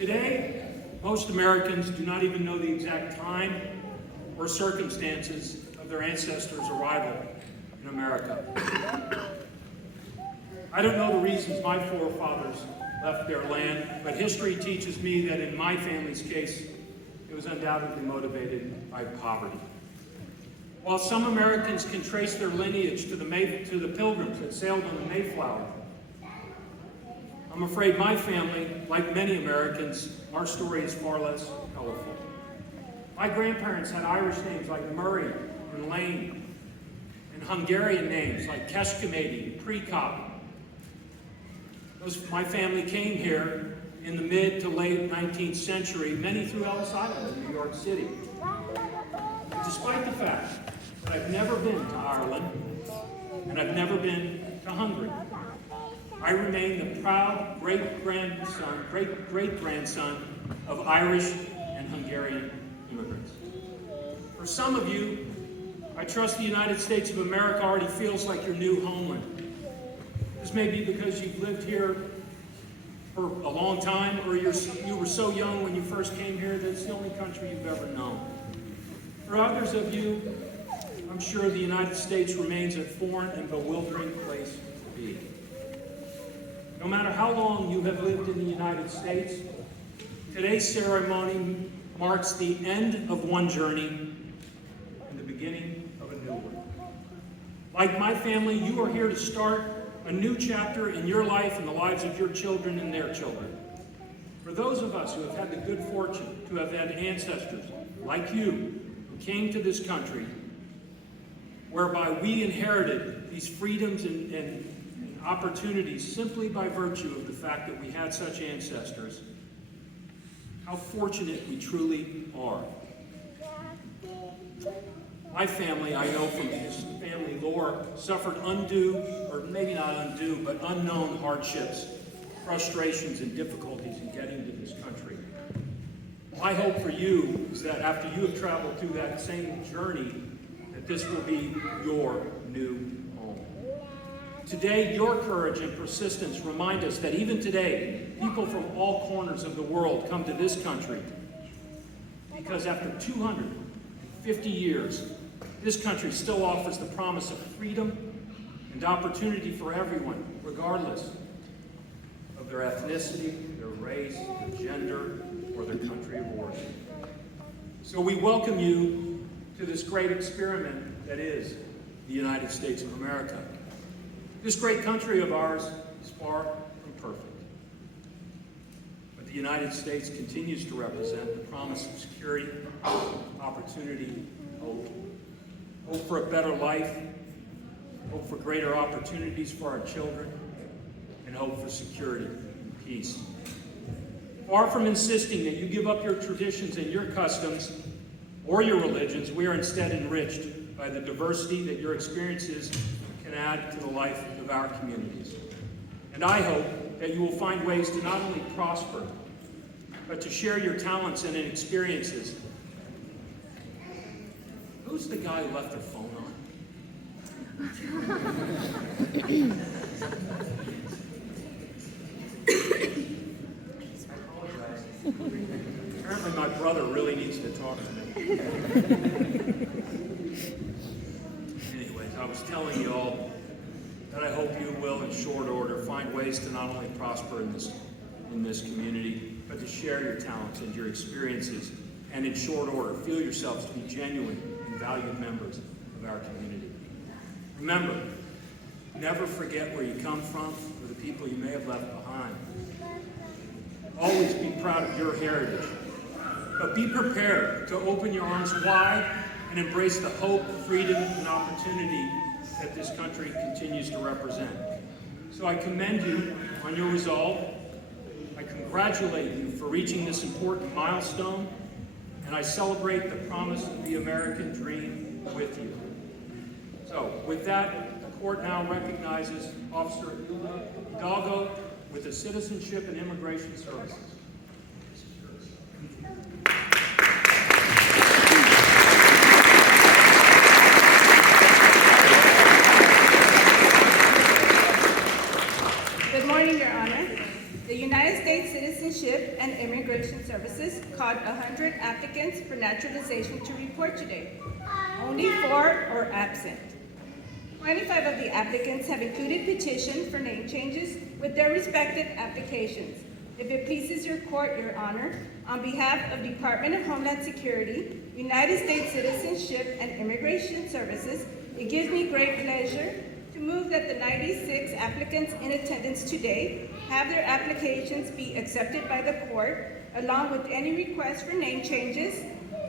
Today, most Americans do not even know the exact time or circumstances of their ancestors' arrival in America. I don't know the reasons my forefathers left their land, but history teaches me that in my family's case, it was undoubtedly motivated by poverty. While some Americans can trace their lineage to the pilgrims that sailed on the Mayflower, I'm afraid my family, like many Americans, our story is far less colorful. My grandparents had Irish names like Murray and Lane, and Hungarian names like Keshkamady and Prekop. My family came here in the mid to late 19th century, many through Ellis Island in New York City. Despite the fact that I've never been to Ireland, and I've never been to Hungary, I remain the proud great-grandson of Irish and Hungarian immigrants. For some of you, I trust the United States of America already feels like your new homeland. This may be because you've lived here for a long time, or you were so young when you first came here that it's the only country you've ever known. For others of you, I'm sure the United States remains a foreign and bewildering place to be. No matter how long you have lived in the United States, today's ceremony marks the end of one journey and the beginning of a new one. Like my family, you are here to start a new chapter in your life and the lives of your children and their children. For those of us who have had the good fortune to have had ancestors like you who came to this country, whereby we inherited these freedoms and opportunities simply by virtue of the fact that we had such ancestors, how fortunate we truly are. My family, I know from his family lore, suffered undue, or maybe not undue, but unknown hardships, frustrations, and difficulties in getting to this country. My hope for you is that after you have traveled through that same journey, that this will be your new home. Today, your courage and persistence remind us that even today, people from all corners of the world come to this country because after 250 years, this country still offers the promise of freedom and opportunity for everyone, regardless of their ethnicity, their race, their gender, or their country of origin. So we welcome you to this great experiment that is the United States of America. This great country of ours is far from perfect. But the United States continues to represent the promise of security, opportunity, hope. Hope for a better life, hope for greater opportunities for our children, and hope for security and peace. Far from insisting that you give up your traditions and your customs or your religions, we are instead enriched by the diversity that your experiences can add to the life of our communities. And I hope that you will find ways to not only prosper, but to share your talents and experiences. Who's the guy who left their phone on? Apparently my brother really needs to talk to me. Anyways, I was telling you all that I hope you will, in short order, find ways to not only prosper in this community, but to share your talents and your experiences, and in short order, feel yourselves to be genuine and valued members of our community. Remember, never forget where you come from or the people you may have left behind. Always be proud of your heritage, but be prepared to open your arms wide and embrace the hope, freedom, and opportunity that this country continues to represent. So I commend you on your resolve. I congratulate you for reaching this important milestone, and I celebrate the promise of the American dream with you. So, with that, the court now recognizes Officer Hidalgo with the Citizenship and Immigration Services. Good morning, Your Honor. The United States Citizenship and Immigration about 100 applicants for naturalization to report today. Only 4 are absent. 25 of the applicants have included petitions for name changes with their respective applications. If it pleases your court, Your Honor, on behalf of Department of Homeland Security, United States Citizenship and Immigration Services, it gives me great pleasure to move that the 96 applicants in attendance today have their applications be accepted by the court, along with any requests for name changes,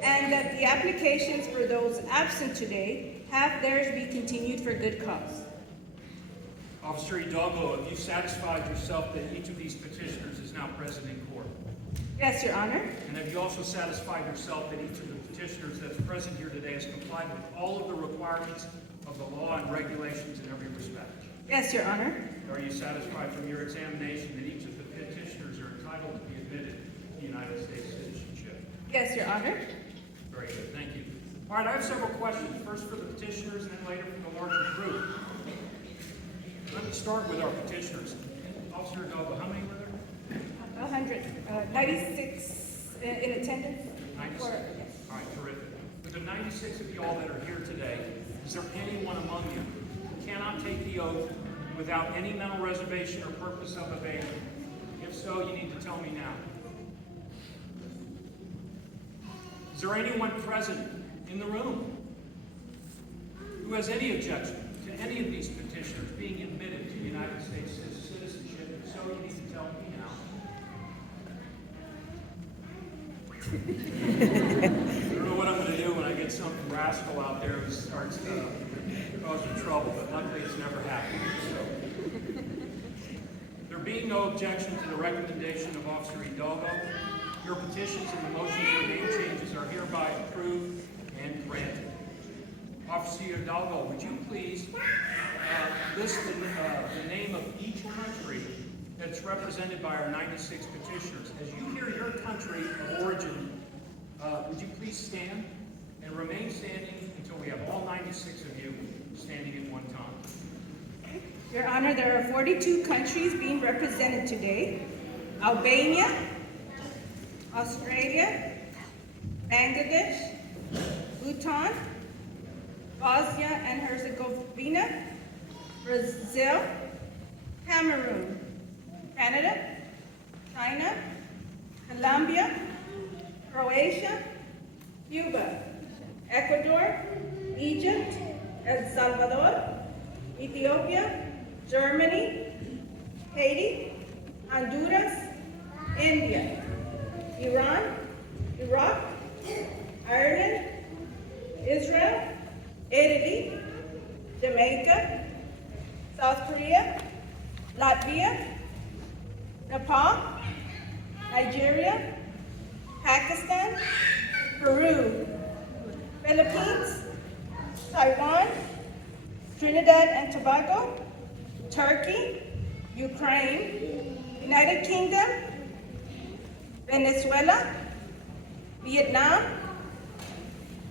and that the applications for those absent today have theirs be continued for good cause. Officer Hidalgo, have you satisfied yourself that each of these petitioners is now present in court? Yes, Your Honor. And have you also satisfied yourself that each of the petitioners that's present here today has complied with all of the requirements of the law and regulations in every respect? Yes, Your Honor. Are you satisfied from your examination that each of the petitioners are entitled to be admitted to United States citizenship? Yes, Your Honor. Very good, thank you. All right, I have several questions, first for the petitioners and then later for the larger group. Let me start with our petitioners. Officer Hidalgo, how many were there? 100, 96 in attendance. 96. All right, terrific. With the 96 of you all that are here today, is there anyone among you who cannot take the oath without any mental reservation or purpose of evasion? If so, you need to tell me now. Is there anyone present in the room who has any objection to any of these petitioners being admitted to United States citizenship? If so, you need to tell me now. I don't know what I'm going to do when I get some rascal out there who starts causing trouble, but luckily it's never happened. So. There being no objection to the recommendation of Officer Hidalgo, your petitions and the motions for name changes are hereby approved and granted. Officer Hidalgo, would you please list the name of each country that's represented by our 96 petitioners? As you hear your country of origin, would you please stand and remain standing until we have all 96 of you standing at one time? Your Honor, there are 42 countries being represented today. Albania, Australia, Bangladesh, Bhutan, Bosnia and Herzegovina, Brazil, Cameroon, Canada, China, Colombia, Croatia, Cuba, Ecuador, Egypt, El Salvador, Ethiopia, Germany, Haiti, Honduras, India, Iran, Iraq, Ireland, Israel, Italy, Jamaica, South Korea, Latvia, Nepal, Nigeria, Pakistan, Peru, Philippines, Taiwan, Trinidad and Tobago, Turkey, Ukraine, United Kingdom, Venezuela, Vietnam,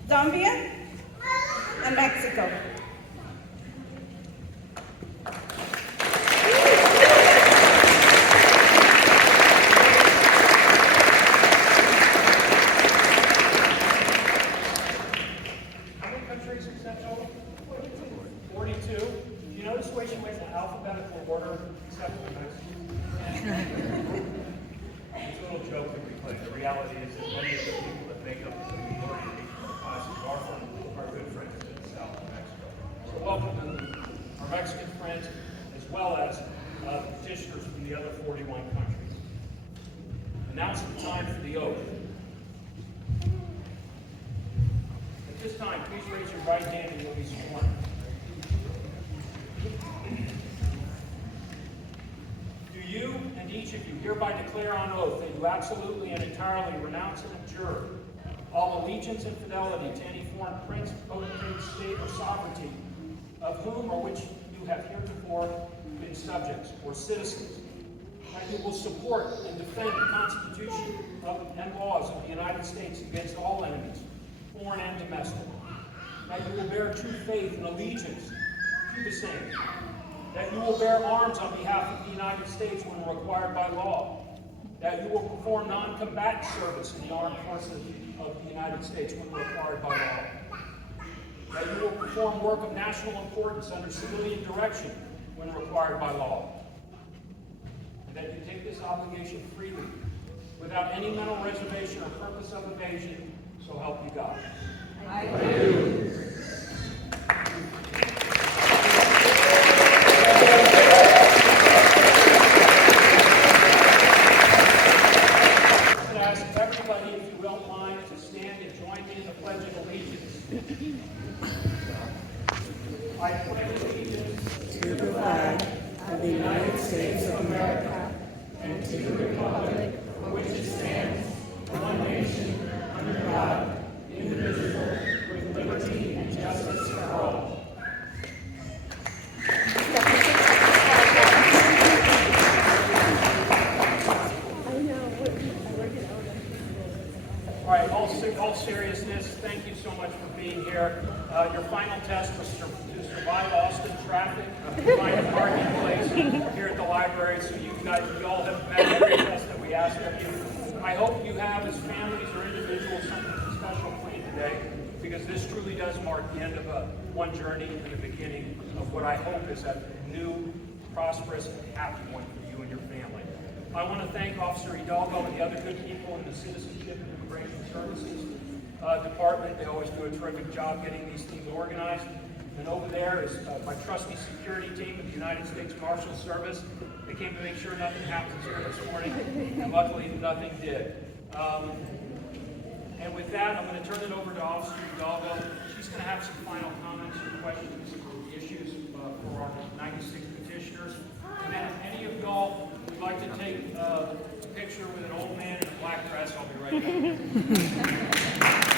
Zambia, and Mexico. How many countries except total? 42. Do you notice the way she went in alphabetical order except for Mexico? It's a little joke that we play. The reality is that many of the people that make up the majority of these classes are from our good friends in the south of Mexico. So welcome to our Mexican friends as well as petitioners from the other 41 countries. And now's the time for the oath. At this time, please raise your right hand and you'll be sworn. Do you and each of you hereby declare on oath that you absolutely and entirely renounce and abjure all allegiance and fidelity to any foreign prince, potentate, state, or sovereignty of whom or which you have heretofore been subjects or citizens, that you will support and defend the Constitution and laws of the United States against all enemies, foreign and domestic, that you will bear true faith and allegiance to the same, that you will bear arms on behalf of the United States when required by law, that you will perform non-combatant service in the armed forces of the United States when required by law, that you will perform work of national importance under civilian direction when required by law, and that you take this obligation freely, without any mental reservation or purpose of evasion, so help you God. I do. I'm going to ask everybody, if you don't mind, to stand and join me in the Pledge of Allegiance. I pledge allegiance to the flag of the United States of America and to the republic for which it stands, one nation, under God, indivisible, with liberty and justice for all. All right, all seriousness, thank you so much for being here. Your final test was to survive Austin traffic, find a parking place here at the library, so you all have met every test that we asked of you. I hope you have, as families or individuals, something special for you today, because this truly does mark the end of one journey and the beginning of what I hope is a new, prosperous, and happy one for you and your family. I want to thank Officer Hidalgo and the other good people in the Citizenship and Immigration Services Department. They always do a terrific job getting these things organized. And over there is my trusty security team of the United States Marshal Service. They came to make sure nothing happens here this morning, and luckily nothing did. And with that, I'm going to turn it over to Officer Hidalgo. She's going to have some final comments or questions or issues for our 96 petitioners. And then if any of y'all would like to take a picture with an old man in a black dress, I'll be right back.